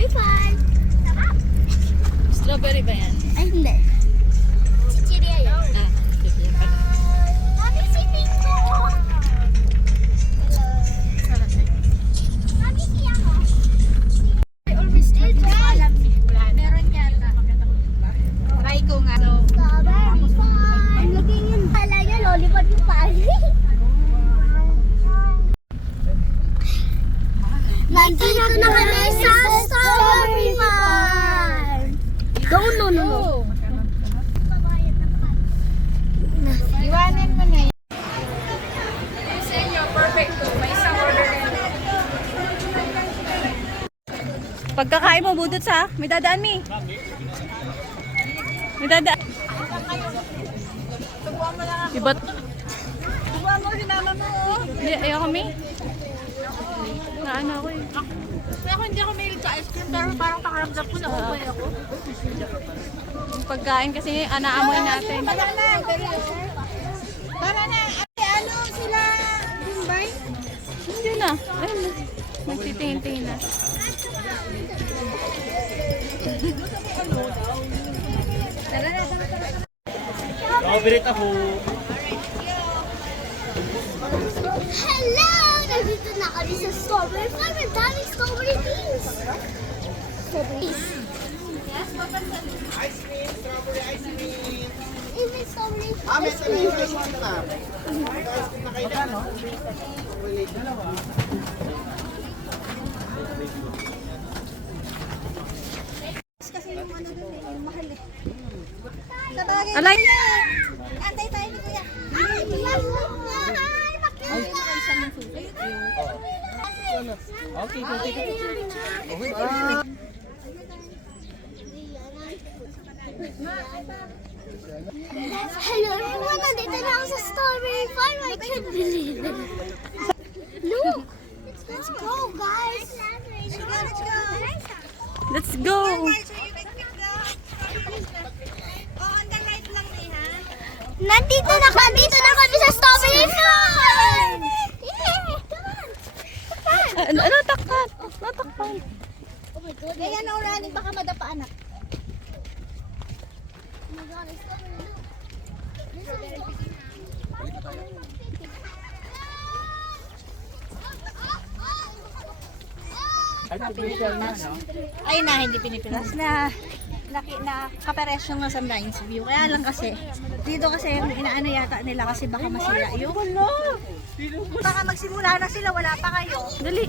strawberry fun. Sarap. Strawberry ba yan? Ay, hindi. Chichirya yan. Ah, sige pala. Mami, si Pingo. Hello. Mami, siya mo. Always did that. Meron yata. Try ko nga. Strawberry fun. I'm looking in. Talaga, lollipop yung pali. Nandito na kami sa strawberry farm. No. Iwanin mo na yan. Sa inyo, perfect to. May isang order na. Pagkakain mo, budot sa. May dadaan, Mi. May dadaan. Iba't. Tubuan mo, sinama mo. Hindi, ayoko, Mi. Naano ako eh. Pero hindi ako mahilig sa ice cream, pero parang pakaramdam ko na okay ako. Yung pagkain kasi anaamoy natin. Tara na. Ate, ano sila? Bombay? Hindi na. Ayun na. Nagtitingin-tingin na. Favorite ako. Hello! Nandito na kami sa strawberry farm. Ang daming strawberry trees. Strawberries. Ice cream, strawberry ice cream. Even strawberry May ice sabi yung cream. fresh one na. Ice cream na kayo na. Alay! Antay tayo ni Kuya. Ay, yes! Ay, bakit? Okay, okay. Hello everyone! Nandito na ako sa strawberry farm. I can't believe it. Look! Let's go, guys! Let's go! Nandito na kami sa strawberry farm! Yeah! Come on! Natakpan! Natakpan! Oh my God! Kaya nauranin, baka madapa anak. Oh my God, it's Artificial na, no? Ay na, hindi pinipilas na. Na kaperesyon nga sa Nines View. Kaya lang kasi, dito kasi inaano yata nila kasi baka masira yung. Baka magsimula na sila, wala pa kayo. Dali.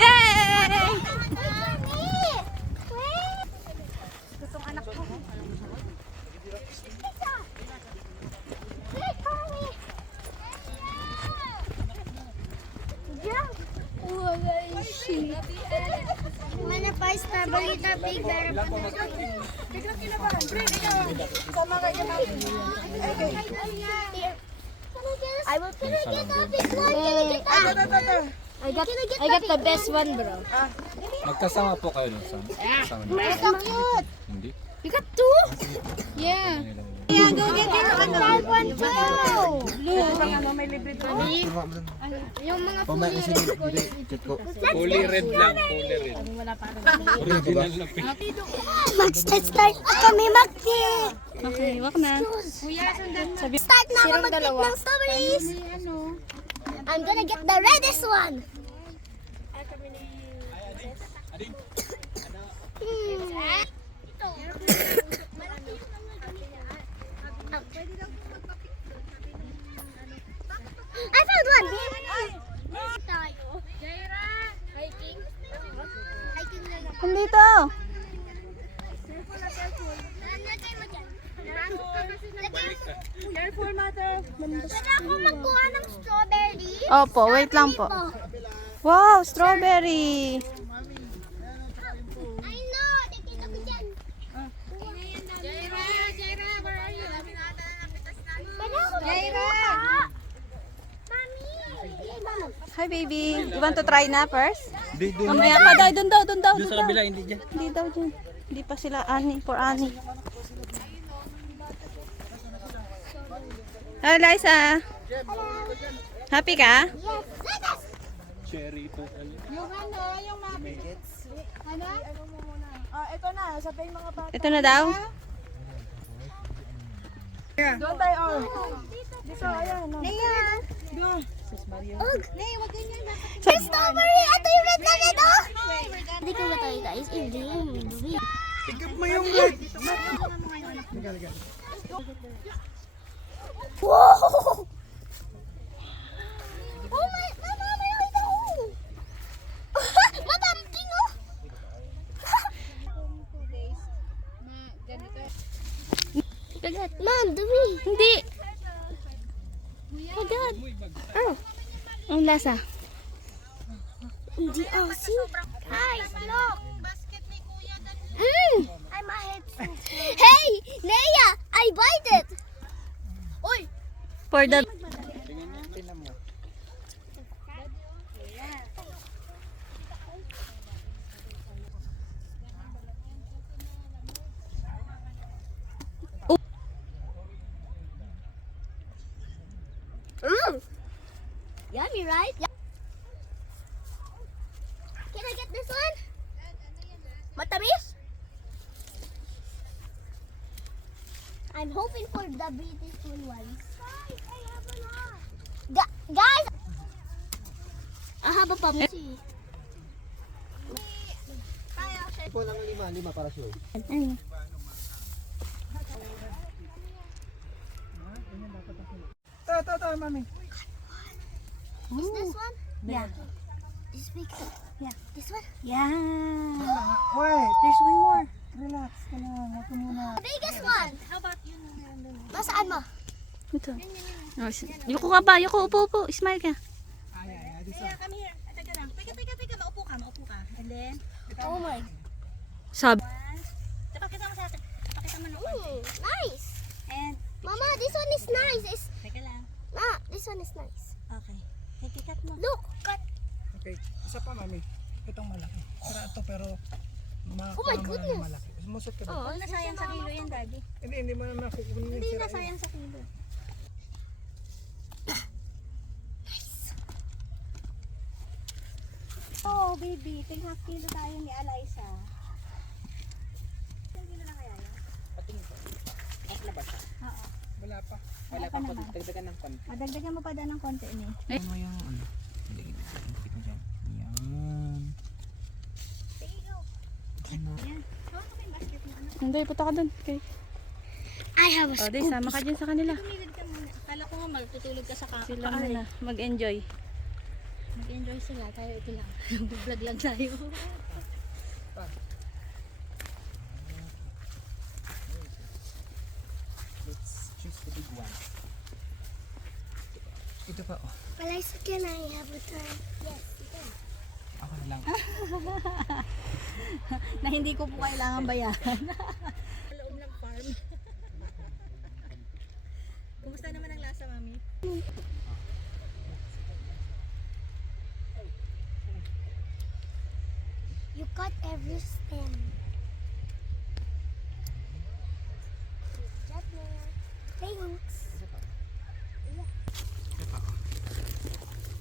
Yay! Gustong anak ko. Mana pa strawberry na big bear pa na. I will can I get a big one? I got the best one, bro. Magkasama po kayo nun sa kasama niyo? So cute. Hindi? You got two? Yeah. Yeah, go get your one too. Blue. Yung mga Fully red lang, fully red. Original na pink. Mag-start kami mag-pick. Okay, wak na. Start na ako mag-pick ng strawberries. I'm gonna get the reddest one. I found one. Hiking. Nandito. Careful, mother. Pwede ako magkuha ng strawberry? Opo, wait lang po. Wow, strawberry. I know. Nakita ko dyan. Jaira, where are you? Pwede ako magkuha. Mami. Hi, baby. You want to try na first? Di, doon. Mamaya pa daw, doon daw. Doon sa kabila, hindi dyan. Hindi daw dyan. Hindi pa sila ani, for ani. Hello, Liza. Happy ka? Yes. Let us. Cherry ito. Yung ano, yung muffins. Ano? Ito na, sabihin mga bata. Ito na daw? Doon tayo, Dito, ayan. Naya. Doon. Ugh. Naya, wag ganyan. Yes, strawberry. Ito yung red na ito. Hindi ko ba tayo guys? Hindi. Tigap mo yung red. Wow! Oh my, mama, may ito. Matamping oh. Kagat. Man, dumi. Hindi. Kagat. Oh. Ang lasa. Hindi asin. Guys, look. I'm a head. Hey, Nea, I bite it. Oy. For the... Tingnan mo. Yummy, right? Can I get this one? Matamis? I'm hoping for the beautiful ones. Guys, I have a lot. Guys! I have a pamusi. Ito lang 5 para sure. Ito, mami. Is this one? Yeah. This big? Yeah. This one? Yeah. Wait. There's one more. Relax ka lang. Huwag ka muna. The biggest one. How about you? Nasaan mo? Ito. Oh, yuko ka ba? Yuko, upo. Smile ka. Yeah, come here. Teka lang. Teka. Maupo ka. And then, Oh my. Sab. pakita mo sa atin. Pakita mo ng konti. Nice. And, Mama, this one is nice. teka lang. This one is nice. Okay. Cut mo. Look, cut. Okay. Isa pa, mami. Itong malaki. Para ito, pero Oh my goodness. malaki. Sumusot ka ba? Oh, Huwag na sayang sa kilo yan, Daddy. Hindi mo naman kukunin yung Hindi sira na yun. sayang sa kilo. Oh, baby. 3.5 kilo tayo ni Eliza. Hindi na lang kaya yan? Patingin ko. Wala ba siya? Oo. Wala pa. Wala pa naman. Dagdagan ng konti. Madagdagan mo pa daw ng konti ni. Ano yung ano? Hindi mo dyan. Yan. Sige, go. Ano? Yan. Hawak mo yung basket mo. Ano? Hindi, punta ka dun. Okay. I have a O, di, sama ka dyan sa kanila. Tumilid ka muna. Akala ko nga magtutulog ka sa Sila muna. Mag-enjoy. Mag-enjoy sila. Tayo ito lang. Vlog lang tayo. Let's choose the big one. Ito pa, oh. Eliza, can I have a try? Yes, you can. Ako na lang. Na hindi ko po kailangan bayaran. Sa loob ng farm. Kumusta naman ang lasa, Mami? You cut every stem. Just there. Thanks.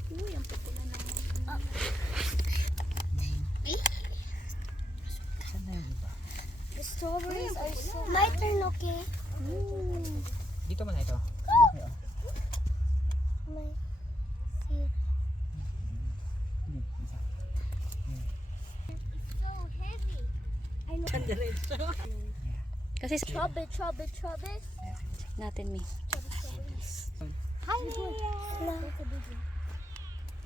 Uy, ang putula na. Saan na yung iba? The strawberries are so... My turn, okay? Dito man na ito. Okay, oh. My... See. Isa. It's so heavy. I know. Kasi Trouble. natin, Mi. Hi, Hello.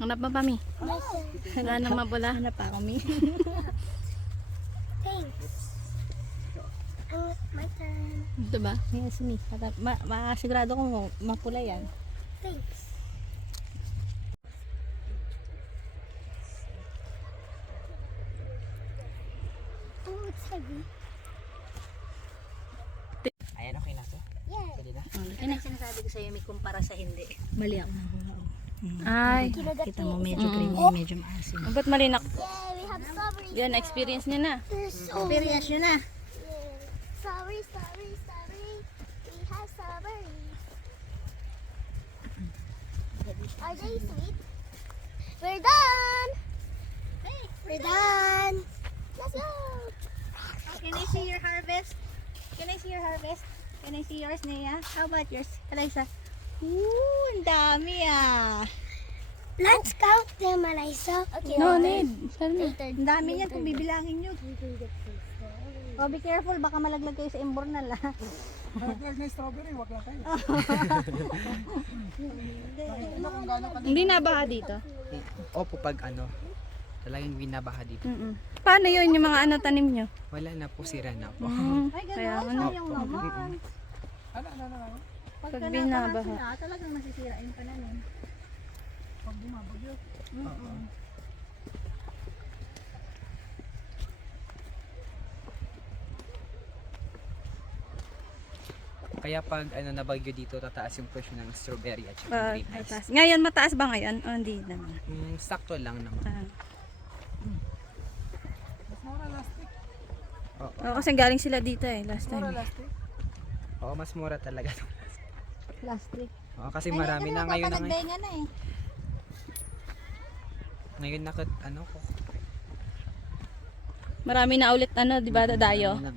Hanap mo pa, Mi. My turn. Wala nang mabula. Hanap pa ako, Mi. Thanks. My turn. Ito ba? Yes, Mi. Sigurado ko mapula yan. Thanks. Oh, it's heavy. Ayan, okay na to. Yeah. Pwede na. Oh, laki Yan na. ang sinasabi ko sa'yo, may kumpara sa hindi. Mali ako na hula. Ay. Kita mo, medyo creamy, medyo maasim. Ba't malinak? Yeah, we have strawberries. Yan, experience niya na. They're so Experience nyo na. Yeah. Strawberries. We have strawberries. Are they sweet? We're done! We're done! Let's go! Can I see your harvest? Can I see your harvest? Can I see yours, Nea? How about yours, Eliza? Ooh, ang dami ah. Let's count them, Eliza. Okay. No need. Sorry. Ang dami niyan kung bibilangin nyo. Oh, be careful, baka malaglag kayo sa imbornal ah. Malaglag na strawberry, wag lang kayo. Hindi nabaha dito. Opo, pag ano, talagang binabaha dito. Paano yun yung mga ano tanim nyo? Wala na po, sira na po. Ay, Kaya gano'n, ano? sayang naman. Pag Pagka binabaha. sila, talagang masisira yung pananim. Pag bumabagyo. Kaya pag ano nabagyo dito, tataas yung presyo ng strawberry at saka Ay, grapes. taas. Ngayon, mataas ba ngayon? O, hindi naman. Sakto lang naman. Ah. Oo. Oo, kasi galing sila dito eh, last time. Oo, mas mura talaga. Plastic. Oo, kasi marami na ngayon na ngayon. Papagbenga na eh. Ngayon na ano ko. Marami na ulit ano, di ba, dadayo? Ano,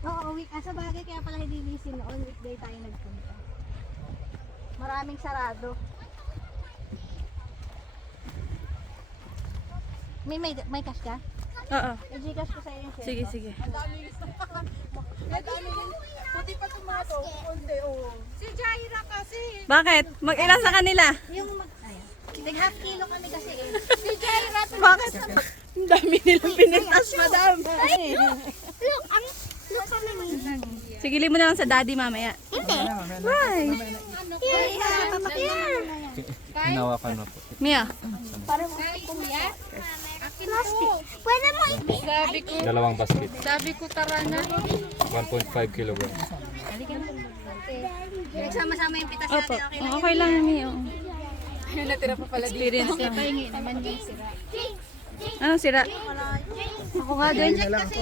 Oo, sa bagay kaya pala hindi busy noon. Weekday tayo nagpunta. Maraming sarado. May cash ka? Oo. I-Gcash ko sa iyo yung Sige, sige. Puti pa itong mga to. Si Jaira kasi. Bakit? Mag-ila sa kanila. Yung nag-half kilo kami kasi eh. Si Jaira. Bakit? Ang dami nilang pinitas, madam. Look how many. Sigili mo na lang sa daddy mamaya. Hindi. Why? Hinawakan mo po. Mia, Plastic. Pwede mo Dalawang basket. sabi ko tara na. 1.5 kilogram. Nagsama-sama yung pitas Opo, natin. Okay lang. okay lang Mia. Experience lang. Naman yung sira. Anong sira? Ako nga din. Kasi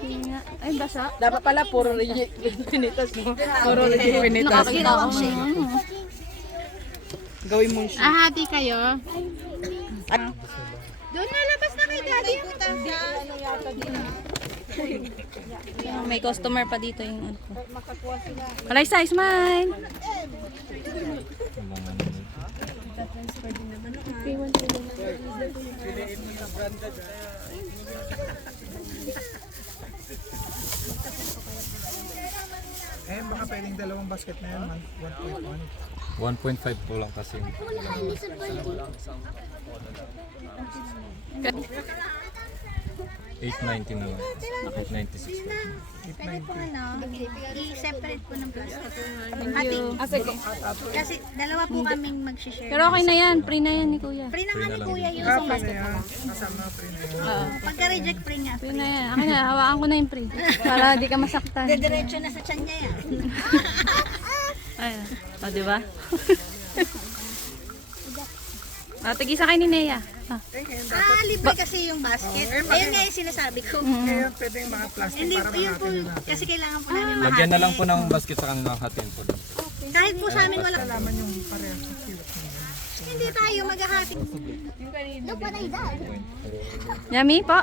free na yan. Ay, basa. Dapat pala puro legit pinitas mo. Puro legit pinitas. Nakakita ko. Gawin mo siya. Hati kayo. Doon na labas na kay daddy. May customer pa dito yung ano ko. Eliza, smile. Eh, baka pwedeng dalawang basket na yan, 1.1. 1.5 po lang kasi. 890 na lang. 896 po. Pwede po i-separate po ng plastic. Hati. Kasi dalawa po kaming mag-share. Pero okay na yan. Free na yan ni Kuya. Free na nga ni Kuya yung sa plastic. Kasama free na yan. Oo. Pagka-reject free nga. Free na yan. Akin na, hawakan ko na yung free. Para di ka masaktan. Diretso na sa tiyan niya yan. Ay, o diba? Tigisa kay ni Nea. Libre kasi yung basket. Ayun nga yung sinasabi ko. Kaya pwede yung mga plastic Hindi, para yun po, mahatin natin. kasi kailangan po namin mahati. Lagyan na lang po ng basket sa kanilang hatin po doon. Kahit po sa amin wala. Alaman yung parehas ng kilot mo. Hindi tayo maghahati. Look what I done. Yummy po?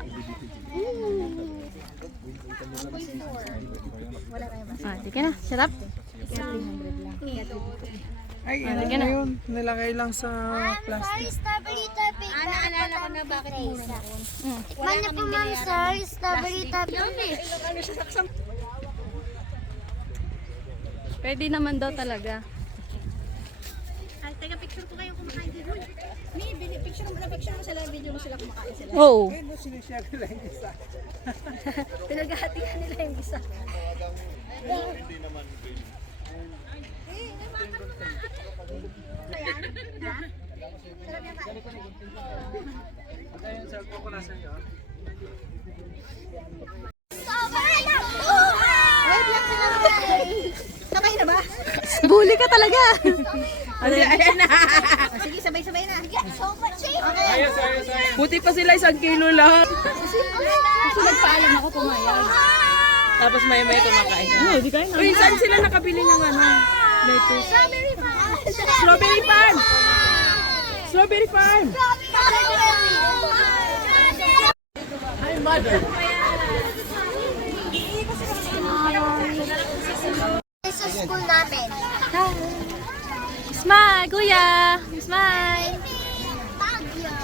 Di ka na. Sarap. Ay, Lagyan na. yun. Nilagay lang sa plastic. Strawberry topping. Naalala ko na bakit mura na. Tikman niyo po, ma'am, sir. Strawberry topping. Pwede naman daw talaga. Ay, taga picture ko kayo kumakain dito. Picture mo sila, video mo sila kumakain sila. Oh. Sinishare nila yung isa. Pinaghahatian nila yung isa. Wait lang sila. Sabay na ba? Bully ka talaga. Ayan na. Sige, sabay-sabay na. So much shape. Buti pa sila 1 kilo lahat. Kasi nagpaalam ako pumayag. Tapos may kumakain. Uy, saan sila nakabili ng ano? Lettuce. Strawberry farm! Strawberry farm! Sa school namin. Smile, kuya! Smile! Baguio.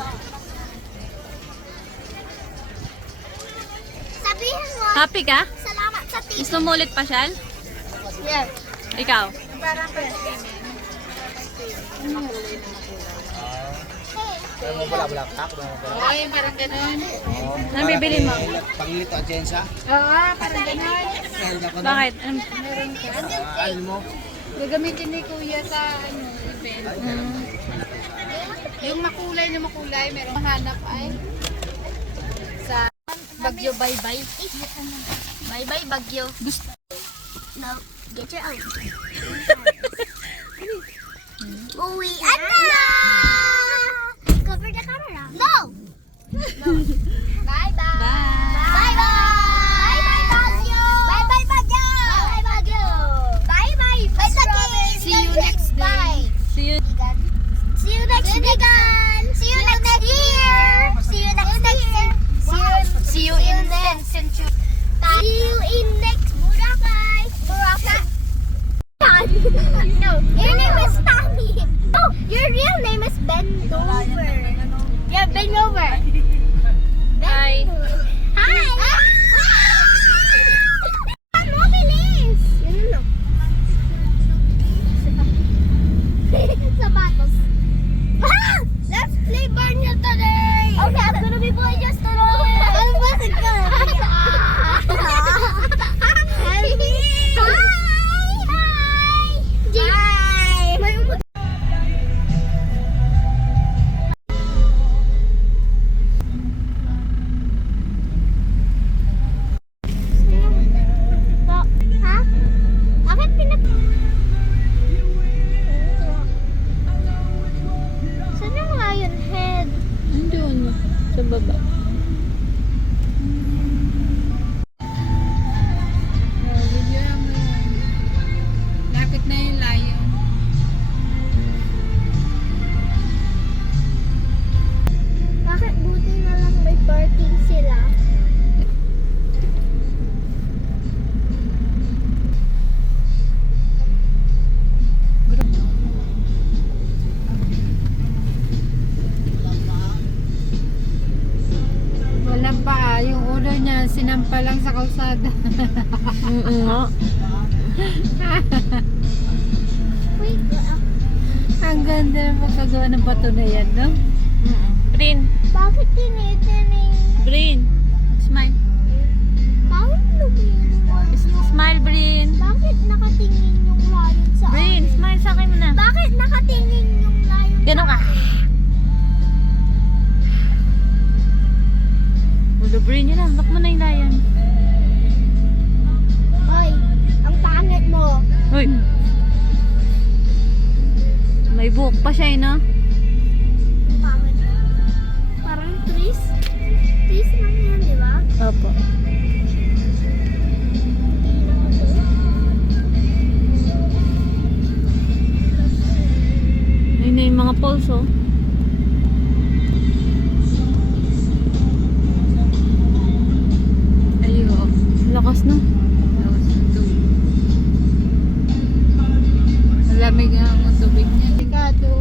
Sabihin mo, Happy ka? salamat sa teacher. Gusto mo ulit pasyal? Yes. Ikaw? Ano bibili mo? Pangilito at Jensa. Bakit? Alin mo? Gagamitin ni Kuya sa event. Yung makulay na makulay, merong hanap ay sa Bagyo Bye-Bye. Bye-bye, Baguio. No, get your own. Uwian na! Cover the camera. No! No. Bye-bye. Bye-bye. Bye-bye, Baguio. Bye-bye, Baguio. Bye-bye, Baguio. Bye-bye, strawberry. See you next day. See you. See you next week. See you next year. See you next year. See you in next century. See you in next Boracay. Boracay. No, your name is Tommy. No, your real name is Bendover. Yeah, Bendover. Hi. Hi. Ano, bilis? Yun, Sapatos. Ah! Let's play Barney today. Okay, I'm gonna be playing just today. I'm busting ka. Hi. Hi. May umot. Ha? Bakit Saan yung lion head? Andun. Sa baba. Video lang mo yan. Lapit na yung lion. Bakit buti na lang may parking sila? Walang paa. Yung ulo niya, sinampa lang sa kalsada. nga. Wait, Ang ganda ng pagkagawa ng bato na yan, no? Green. bakit tinitining? Green. Smile. Bakit lumilunod yung... Smile, Green. Bakit nakatingin yung lion sa Green, akin? smile sa akin muna. Bakit nakatingin yung lion Ganon ka. Ulo, Green yun lang. Look mo na yung lion. Hoy, ang pangit mo. Uy. May buhok pa siya, no? Pangit. Parang trees. Trees lang yan, di ba? Opo. Ayun na yung mga poles, oh. Ayun, oh. Lakas na. Malamig ang tubig niya. Delikado.